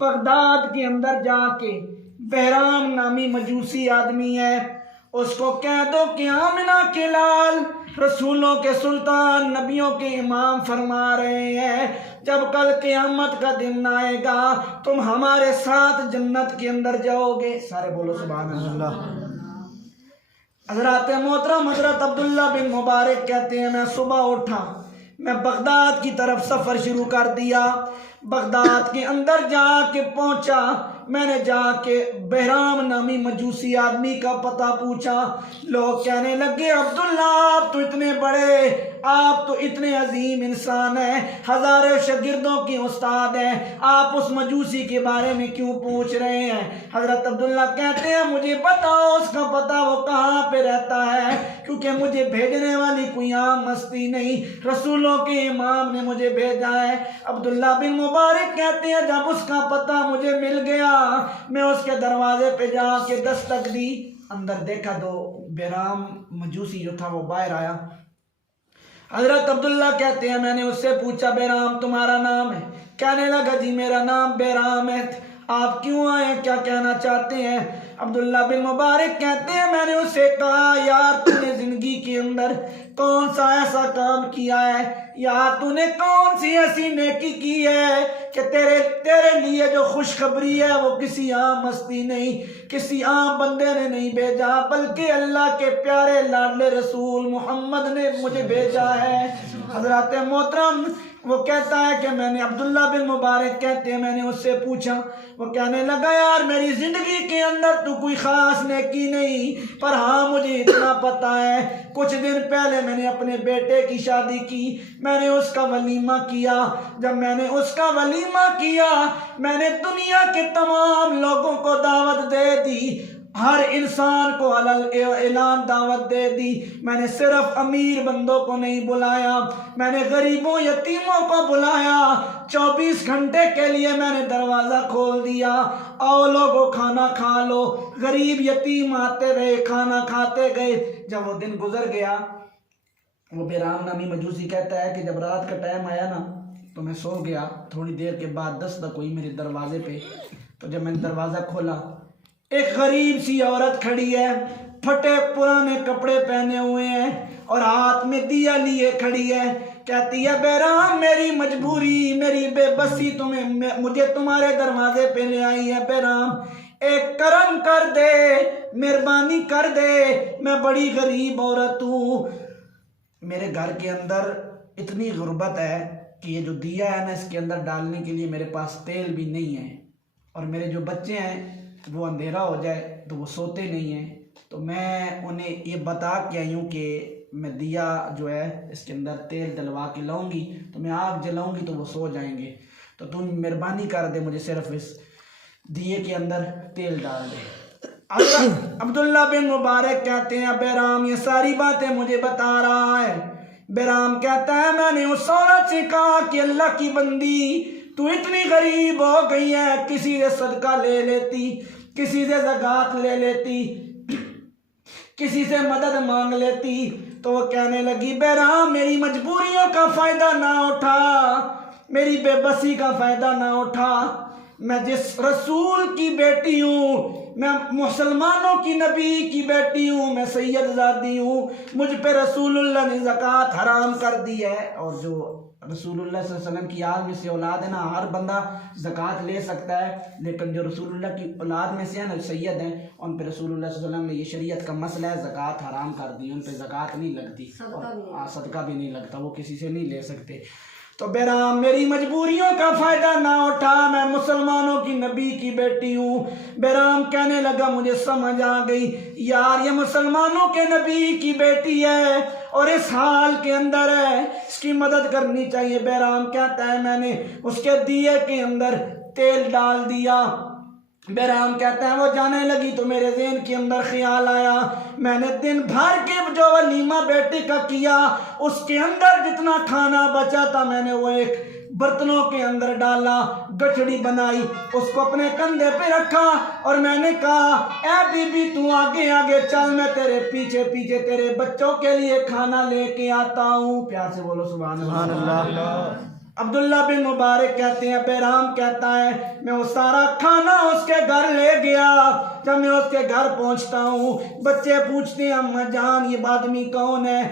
Baghdad کے اندر جا کے بہرام نامی مجوسی آدمی ہے، اس کو کہہ دو کہ آمنہ کے لال رسولوں کے سلطان نبیوں کے امام فرما رہے ہیں جب کل قیامت کا دن آئے گا تم ہمارے ساتھ جنت کے اندر جاؤ گے۔ سارے بولو سبحان اللہ۔ حضرات محترم حضرت عبداللہ بن مبارک کہتے ہیں میں صبح اٹھا، میں بغداد کی طرف سفر شروع کر دیا، بغداد کے اندر جا کے پہنچا، میں نے جا کے بہرام نامی مجوسی آدمی کا پتہ پوچھا، لوگ کہنے لگے عبداللہ آپ تو اتنے بڑے، آپ تو اتنے عظیم انسان ہیں، ہزاروں شاگردوں کی استاد ہیں، آپ اس مجوسی کے بارے میں کیوں پوچھ رہے ہیں؟ حضرت عبداللہ کہتے ہیں مجھے بتاؤ اس کا پتہ وہ کہاں پہ رہتا ہے، کیونکہ مجھے بھیجنے والی کوئی عام مستی نہیں، رسولوں کے امام نے مجھے بھیجا ہے۔ عبداللہ بن مبارک کہتے ہیں جب اس کا پتہ مجھے مل گیا میں اس کے دروازے پہ جا کے دستک دی، اندر دیکھا تو بہرام مجوسی جو تھا وہ باہر آیا۔ حضرت عبداللہ کہتے ہیں میں نے اس سے پوچھا بہرام تمہارا نام ہے؟ کہنے لگا جی میرا نام بہرام ہے، آپ کیوں آئے ہیں، کیا کہنا چاہتے ہیں؟ عبداللہ بن مبارک کہتے ہیں میں نے اس سے کہا یار تو نے زندگی کے اندر کون سا ایسا کام کیا ہے، یا تو نے کون سی ایسی نیکی کی ہے کہ تیرے لیے جو خوشخبری ہے وہ کسی عام ہستی نہیں، کسی عام بندے نے نہیں بھیجا، بلکہ اللہ کے پیارے لاڈلے رسول محمد نے مجھے بھیجا ہے۔ حضرات محترم وہ کہتا ہے کہ میں نے عبداللہ بن مبارک کہتے ہیں میں نے اس سے پوچھا، وہ کہنے لگا یار میری زندگی کے اندر تو کوئی خاص نیکی نہیں، پر ہاں مجھے اتنا پتہ ہے کچھ دن پہلے میں نے اپنے بیٹے کی شادی کی، میں نے اس کا ولیمہ کیا، جب میں نے اس کا ولیمہ کیا میں نے دنیا کے تمام لوگوں کو دعوت دے دی، ہر انسان کو اعلان دعوت دے دی، میں نے صرف امیر بندوں کو نہیں بلایا، میں نے غریبوں یتیموں کو بلایا، 24 گھنٹے کے لیے میں نے دروازہ کھول دیا، آؤ لوگوں کھانا کھا لو، غریب یتیم آتے رہے کھانا کھاتے گئے۔ جب وہ دن گزر گیا وہ بہرام نامی مجوسی کہتا ہے کہ جب رات کا ٹائم آیا نا تو میں سو گیا، تھوڑی دیر کے بعد دستک ہوئی میرے دروازے پہ، تو جب میں نے دروازہ کھولا ایک غریب سی عورت کھڑی ہے، پھٹے پرانے کپڑے پہنے ہوئے ہیں اور ہاتھ میں دیا لیے کھڑی ہے، کہتی ہے بہرام میری مجبوری میری بے بسی مجھے تمہارے دروازے پہ لے آئی ہے، بہرام ایک کرم کر دے، مہربانی کر دے، میں بڑی غریب عورت ہوں، میرے گھر کے اندر اتنی غربت ہے کہ یہ جو دیا ہے نا اس کے اندر ڈالنے کے لیے میرے پاس تیل بھی نہیں ہے، اور میرے جو بچے ہیں وہ اندھیرا ہو جائے تو وہ سوتے نہیں ہیں، تو میں انہیں یہ بتا کے آئی ہوں کہ میں دیا جو ہے اس کے اندر تیل ڈلوا کے لاؤں گی تو میں آگ جلاؤں گی تو وہ سو جائیں گے، تو تم مہربانی کر دے مجھے صرف اس دیے کے اندر تیل ڈال دے۔ عبداللہ بن مبارک کہتے ہیں بہرام یہ ساری باتیں مجھے بتا رہا ہے، بہرام کہتا ہے میں نے اس عورت سے کہا کہ اللہ کی بندی تو اتنی غریب ہو گئی ہے، کسی سے صدقہ لے لیتی، کسی سے زکوٰۃ لے لیتی، کسی سے مدد مانگ لیتی، تو وہ کہنے لگی بہرام میری مجبوریوں کا فائدہ نہ اٹھا، میری بے بسی کا فائدہ نہ اٹھا، میں جس رسول کی بیٹی ہوں، میں مسلمانوں کی نبی کی بیٹی ہوں، میں سید زادی ہوں، مجھ پہ رسول اللہ نے زکوٰۃ حرام کر دی ہے، اور جو رسول اللہ صلی اللہ علیہ وسلم کی آل میں سے اولاد ہے نا ہر بندہ زکوٰۃ لے سکتا ہے، لیکن جو رسول اللہ کی اولاد میں سے ہیں نا سید ہیں ان پہ رسول اللہ صلی اللہ علیہ وسلم نے یہ شریعت کا مسئلہ ہے زکوٰۃ حرام کر دی، ان پہ زکوٰۃ نہیں لگتی، صدقہ بھی نہیں لگتا، وہ کسی سے نہیں لے سکتے۔ تو بہرام میری مجبوریوں کا فائدہ نہ اٹھا، میں مسلمانوں کی نبی کی بیٹی ہوں۔ بہرام کہنے لگا مجھے سمجھ آ گئی یار یہ مسلمانوں کے نبی کی بیٹی ہے اور اس حال کے اندر ہے، اس کی مدد کرنی چاہیے۔ بہرام کہتا ہے میں نے اس کے دیے کے اندر تیل ڈال دیا۔ بہرام کہتا ہے وہ جانے لگی تو میرے ذہن کے اندر خیال آیا میں نے دن بھر کے جو ولیمہ بیٹے کا کیا اس کے اندر جتنا کھانا بچا تھا میں نے وہ ایک برتنوں کے اندر ڈالا، گٹھڑی بنائی، اس کو اپنے کندھے پہ رکھا اور میں نے کہا اے بی بی تو آگے آگے چل، میں تیرے پیچھے پیچھے تیرے بچوں کے لیے کھانا لے کے آتا ہوں۔ پیار سے بولو سبحان اللہ۔ عبداللہ بن مبارک کہتے ہیں بہرام کہتا ہے میں وہ سارا کھانا اس کے گھر لے گیا. جب میں اس کے گھر پہنچتا ہوں بچے پوچھتے ہیں اماں جان یہ آدمی کون ہے؟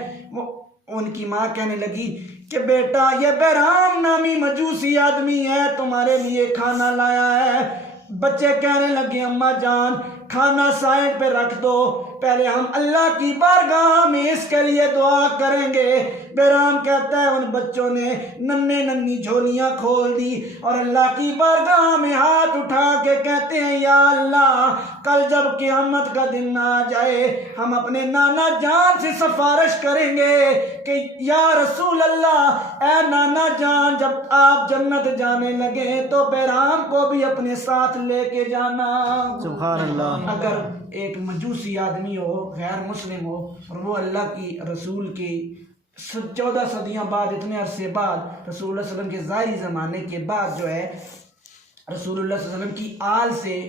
ان کی ماں کہنے لگی کہ بیٹا یہ بہرام نامی مجوسی آدمی ہے تمہارے لیے کھانا لایا ہے. بچے کہنے لگے اماں جان کھانا سائڈ پہ رکھ دو پہلے ہم اللہ کی بارگاہ میں اس کے لیے دعا کریں گے. بہرام کہتا ہے ان بچوں نے ننھی جھولیاں کھول دی اور اللہ کی بارگاہ میں ہاتھ اٹھا کے کہتے ہیں یا اللہ کل جب قیامت کا دن آ جائے ہم اپنے نانا جان سے سفارش کریں گے کہ یا رسول اللہ اے نانا جان جب آپ جنت جانے لگے تو بہرام کو بھی اپنے ساتھ لے کے جانا. سبحان اللہ. اگر ایک مجوسی آدمی ہو غیر مسلم ہو اور وہ اللہ کی رسول کی 14 صدیاں بعد اتنے عرصے بعد رسول اللہ صلی اللہ علیہ وسلم کے ظاہری زمانے کے بعد جو ہے رسول اللہ صلی اللہ علیہ وسلم کی آل سے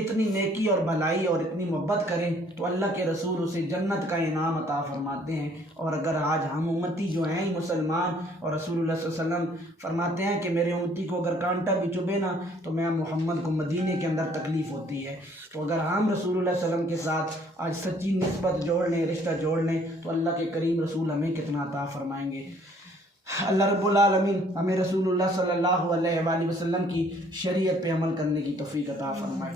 اتنی نیکی اور بھلائی اور اتنی محبت کریں تو اللہ کے رسول اسے جنت کا انعام عطا فرماتے ہیں. اور اگر آج ہم امتی جو ہیں مسلمان اور رسول اللہ صلی اللہ علیہ وسلم فرماتے ہیں کہ میرے امتی کو اگر کانٹا بھی چبھے نا تو میں محمد کو مدینے کے اندر تکلیف ہوتی ہے. تو اگر ہم رسول اللہ صلی اللہ علیہ وسلم کے ساتھ آج سچی نسبت جوڑ لیں رشتہ جوڑ لیں تو اللہ کے کریم رسول ہمیں کتنا عطا فرمائیں گے. اللہ رب العالمین ہمیں رسول اللہ صلی اللہ علیہ وآلہ وسلم کی شریعت پہ عمل کرنے کی توفیق عطا فرمائے.